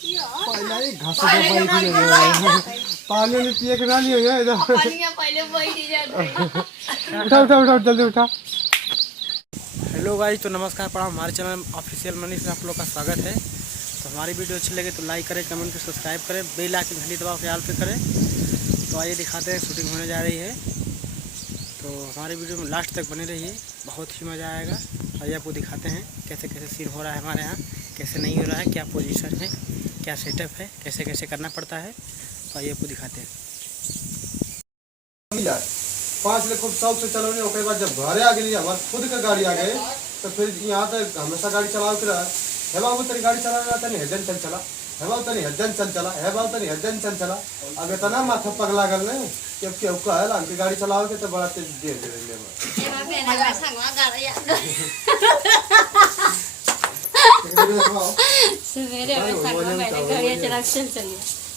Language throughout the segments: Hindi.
पहले ही घास पे बैठी है पानी नहीं पिए के ना नहीं हो इधर पहले बैठी जाते उठा उठा उठा जल्दी उठा। हेलो गाइस, तो नमस्कार प्रणाम। हमारे चैनल ऑफिशियल मनीष में आप लोग का स्वागत है। तो हमारी वीडियो अच्छी लगे तो लाइक करें, कमेंट करें, सब्सक्राइब करें, बेल आइकन घंटी दबाओ के ऑल पे करें। तो आइए दिखाते हैं, शूटिंग होने जा रही है। तो हमारी वीडियो में लास्ट तक बने रहिए, बहुत ही मज़ा आएगा। आइए आपको दिखाते हैं कैसे कैसे सीन हो रहा है हमारे यहाँ, कैसे नहीं हो रहा है, क्या पोजीशन है, क्या सेटअप है, कैसे कैसे करना पड़ता है। तो आइए आपको दिखाते हैं। 5 लाख खूब शौक से चलोगे, उसके बाद जब घरे आ गई हमारे खुद का गाड़ी आ गए तो फिर यहाँ तक हमेशा गाड़ी चलाओ फिर है बाबू तेरी गाड़ी चला रहा था नहीं हजन चल चला है बाबू तनी हजन चल चला है बाबू तनी हजन चल चला। अब इतना माथा पगला गल नहीं कि अब क्या है लांकी गाड़ी चलाओगे तो बड़ा तेज देर दे ले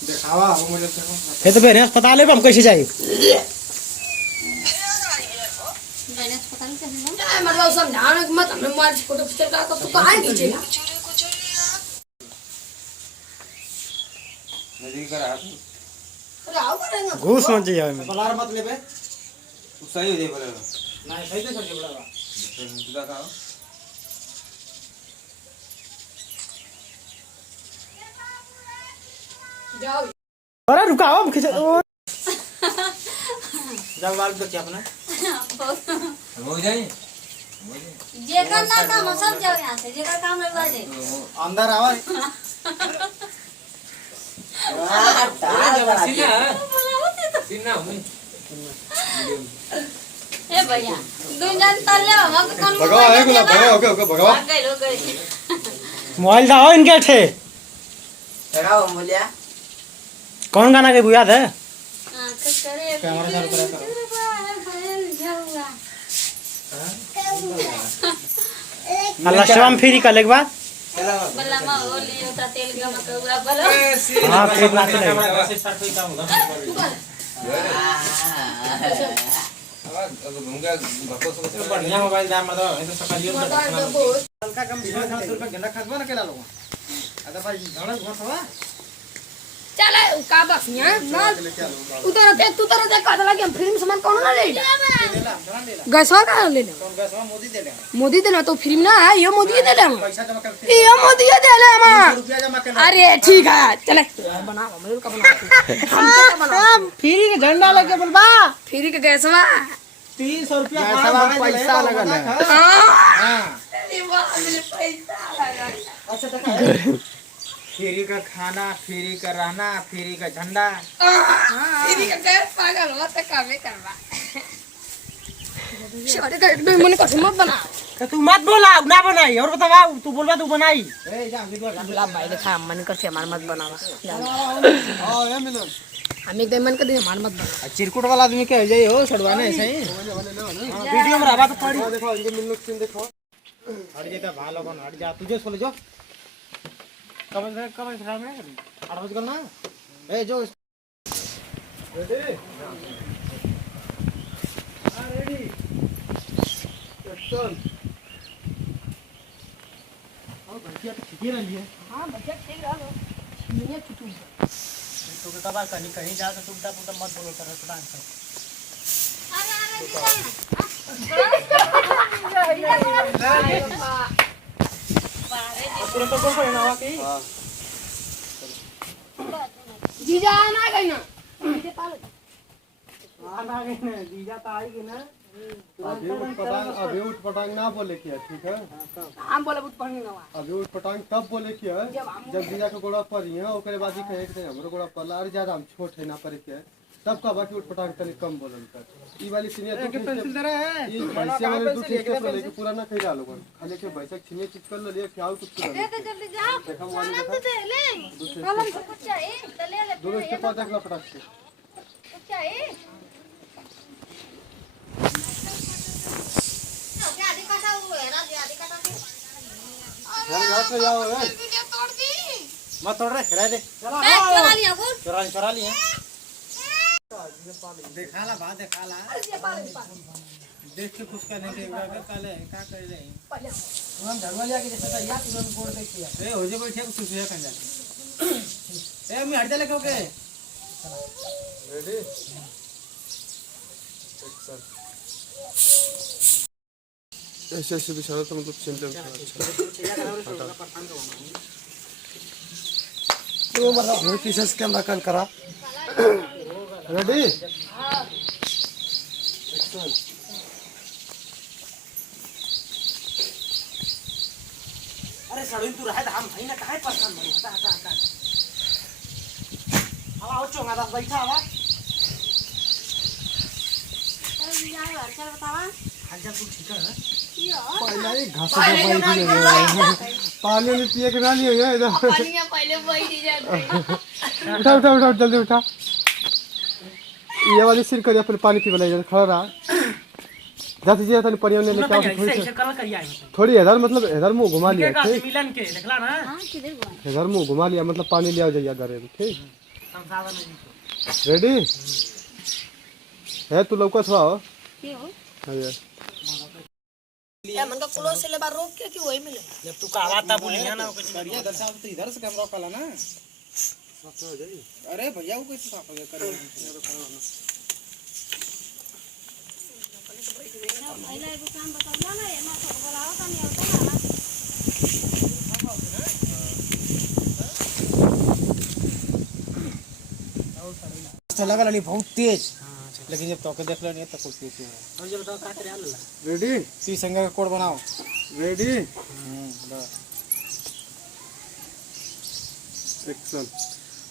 दिखावा हो मुझे देखो ये तो फिर अस्पताल है, हम कैसे जाए? मतलब समझाना मत हमें मार फोटो खींच का तो कहां खींचेगा नदी का रात राव करेंगे घूस मत जाए में बलार मत ले बे सही हो जाए बोले नहीं सही तो छोड़ बड़ा तुझा का जाओ। अरे रुकाओ, हम खींच जब बाल तो क्या अपना हो जाए जेकर ना काम सब जाओ यहां से, जेकर काम लगवा दे अंदर आवा ए भैया दुनिया तले हम कौन भगवा है गुलाब भगवा ओके ओके भगवा गए लो गए मोबाइल दाओ इनके ठे लगाओ बोलिया कौन गाना के याद है? कैमरा चालू करा अल्लाह शिवम फ्री कर लेके बाद बल्ला मा ओली उता तेल का मकौड़ा बलो हां फिर ना चलेगा। बढ़िया मोबाइल दाम मतलब है तो सकालियो हल्का कम 700 रुपए गंदा खसबा ना केला लोग अगर भाई घणा घर थवा चल का बस यहां उतरते तू तरह कहला कि हम फिल्म सामान कौन ना ले गैसवा का ले ले कौन गैसवा मोदी देना तो फिल्म ना है ये मोदी दे ले पैसा जमा करते ये मोदी दे ले हम रुपया जमा करना अरे ठीक है चले बना हम का बना हम का बना फ्री के झंडा लगे बोलबा फ्री के गैसवा 300 रुपया पैसा लगल है हां पैसा लगा अच्छा देखा फ्री का खाना, फ्री का रहना, फ्री का झंडा फ्री का गैस पागल हो त कामे करवा छोड़े का एकदम मन को मत बना तो तू मत बोला ना बनाई और बतावा तू बोलबा तू बनाई ए जा वीडियो बुला भाई देखा मन कर से हमार मत बनावा हां ये मिलन हम एकदम मन कर दे हमार मत बना चिरकुट वाला आदमी के जाई हो छड़वाने ऐसे ही वीडियो में रहबा तो पड़ी देखो इनके मिलन सीन देखो हट जेता भालो कौन हट जा तुझे बोले जो कब खराब नहीं करनी 8 बजे करना ए जो रेडी हां रेडी एक्शन और भैया तो ठीक ही रही है। हां बच्चा ठीक रहा ये छुटू तो के कबार कहीं कहीं जा तो टूटा टूटा मत बोलो कर डांस तुरंत तो कोई ना आके जीजा ना गई ना जीजा पाल आना गई ना जीजा तो आएगी ना अभी उठ पटांग ना बोले किया ठीक है हम बोले बुत पढ़ने ना अभी उठ पटांग तब बोले किया जब जीजा के गोड़ा पर है ओकरे बाद ही कहे के हमरो गोड़ा पर और ज्यादा हम छोट है ना पर के तब का बाकी उठ पटांग तनी कम बोलन कर ई वाली सीनियर तो पेंसिल दे रहे हैं ई भैंसिया वाले दो टेस्ट कर लेके पूरा ना खइला लोगन खाली के भैंसा छिने चिट कर ले क्या कुछ कर ले जल्दी जाओ देखा वाली देखा ले कलम से कुछ चाहिए तो ले ले दो स्टेप देख ला पटांग से कुछ चाहिए क्या आदि काटा हुआ है ना आदि काटा के घर से जाओ ए वीडियो तोड़ दी मत तोड़ रे रह दे चला लिया को चोरा लिए देखाला बा देखाला देख के कुछ करने देगा काले का कर रहे हम धरवा लिया के जैसा या तुरंत बोल दे किया ए हो जे बैठे कुछ सुया कर जाते ए मैं हट जा लेके ओके रेडी एक्शन ऐसे ऐसे बिछाना तो मतलब चिंता तो मतलब पीछे से कैमरा कन करा रेडी एक्शन अरे सड़ुन तू रहे हम भाई ना काहे परेशान बन हटा हटा हटा हवा हो चोंगा दस बैठा हवा हालचाल तू ठीक है पहले ही घास पे बैठ गए पानी नहीं पिए के ना लिए इधर पहले बैठ जाते उठा उठा उठा जल्दी उठा ये वाली सिर करिए फिर पानी पी वाला इधर खड़ा रहा जाती जी तनी पानी ने लेके आओ थोड़ी इधर मतलब इधर मुंह घुमा लिया ठीक मिलन के देखला ना हां किधर गया इधर मुंह घुमा लिया मतलब पानी ले आओ जाइए घर में ठीक संसाधन नहीं रेडी है तू लौकत हुआ हो के हो अरे या मन का क्लोज से लेबा रोक के कि वही मिले जब तू का आवाज ता बोलिया ना कुछ बढ़िया इधर से तो इधर से कैमरा काला ना अरे भैया वो कैसे साफ हो गया कर पहले एगो काम बतावला ना एना सब बोलाओ तनी होता ना अच्छा लगा नहीं बहुत तेज लेकिन जब तोके देख ले नहीं तो कुछ तेज और जब तो काट रे आला रेडी ती संग का कोड बनाओ रेडी बस एक्शन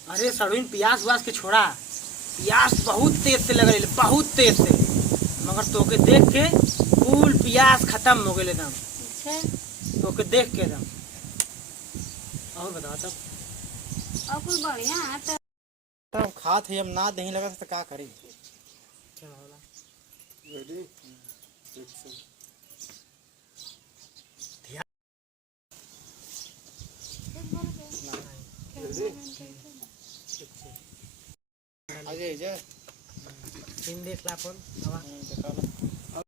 अरे सड़ुन प्यास वास के छोड़ा प्यास बहुत तेज से लगल बहुत तेज से मगर तोके देख के फूल प्यास खत्म हो गए एकदम अच्छा तोके देख के एकदम और बता तब और कुछ बढ़िया है तो हम खात है हम ना दही लगा तो का करी क्या होला रेडी एक्शन आगे जे सीन देख ला अपन हवा देखा